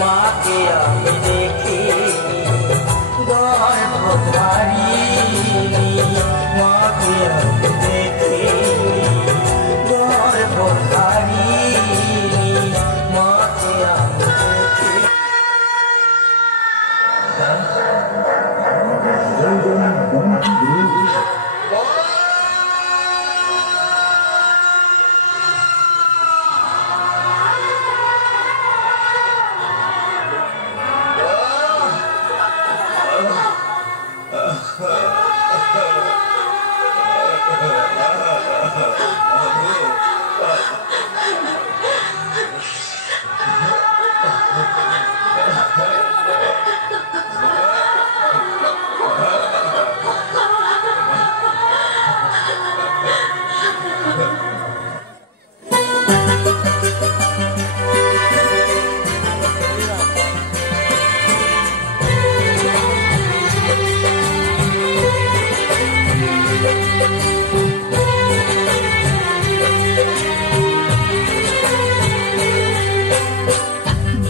মাকে আমি দেখি গর্ভধারিণী মাকে আমি দেখি গর্ভধারিণী মাকে আমি দেখি।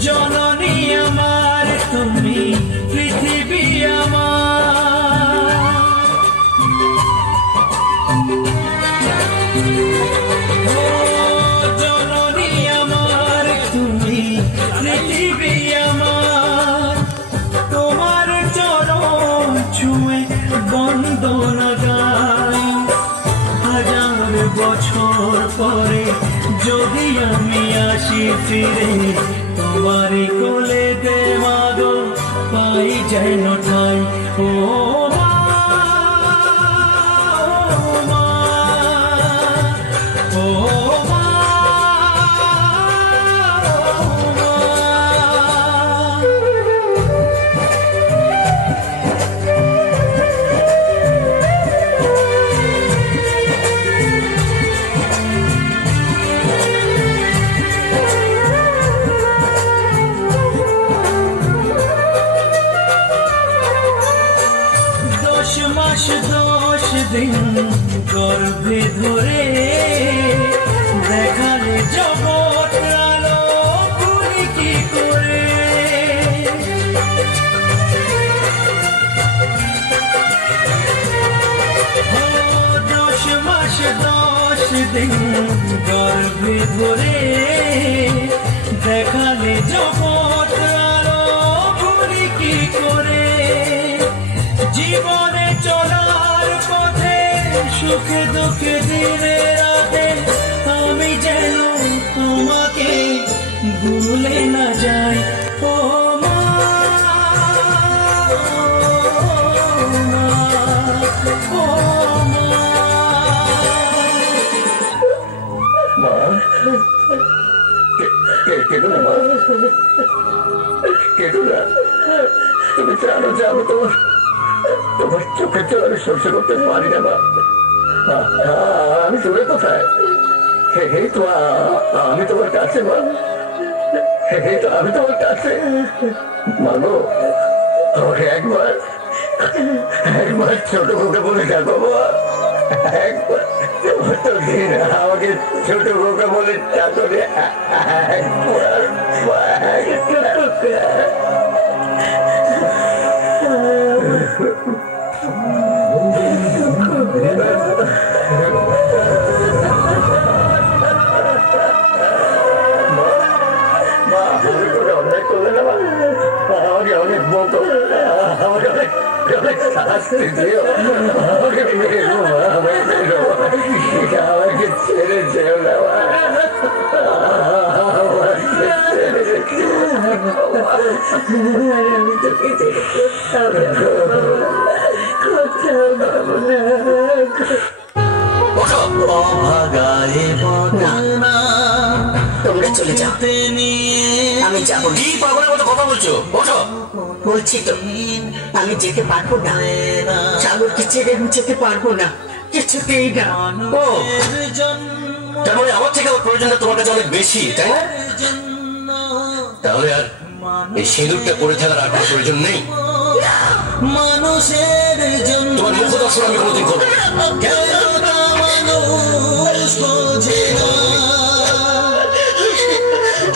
জননী আমার তুমি পৃথিবী আমার, জননী আমার তুমি পৃথিবী আমার, তোমার চরণ ছুঁয়ে বন্দনা গাই। হাজার বছর পরে যদি আমি আসি ফিরে তোমারই কোলে দে মাগো পাই যেন ঠাই। ও মা, ও মা, মাস 10 দিন গর্ভে ধরে দেখালে জগৎ আলো ভুলি কি করে। 10 মাস 10 দিন গর্ভে ধরে দেখালে জগৎ আলো ভুলি কি করে। জীবনে চলার পথে সুখে দুঃখে দিনে রাতে আমি যেন তোমাকে ভুলে না যাই। ও মা, ও মা, কেঁদো না মা, কেঁদো না। তুমি জানো যে আমি তোমার চোখের জল আমি সহ্য করতে পারি না মা। আমি দূরে কোথায়? এই তো আমি তোমার কাছে মা, এই তো আমি তোমার কাছে। মাগো আমাকে একবার ছোট খোকা বলে ডাকো মা, একবার আমাকে ছোট খোকা বলে ডাকো রে, একবার অনেক করলে না আমাকে অনেক বলতো, আমাকে অনেক শাস্তি দিও, আমাকে মেরো আমাকে ছেড়ে যেও না, আমি তোকে তোমরা চলে যাও, আমি যাবো। কি পাগলের মতো কথা বলছো? বলছি তো আমি যেতে পারবো না, সাগরকে ছেড়ে আমি যেতে পারবো না, কিছুতেই না। ও তার মানে আমার থেকে আমার প্রয়োজনটা তোমার কাছে অনেক বেশি, তাই না? তাহলে আর এই সিঁদুরটা পরে থাকার আর কোনো প্রয়োজন নেই। মানুষের জন্য তোমার মুখ দর্শন আমি কোনোদিন করবো। বোঝে না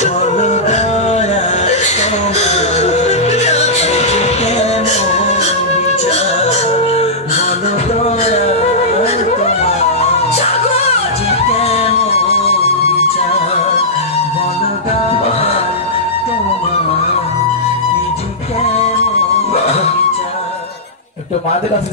বলো দয়া তোমার কেমন বিচার বলো দয়া তোমার কেমন বিচার বলো দয়া তোমার কেমন বিচার। একটু মাদের কাছে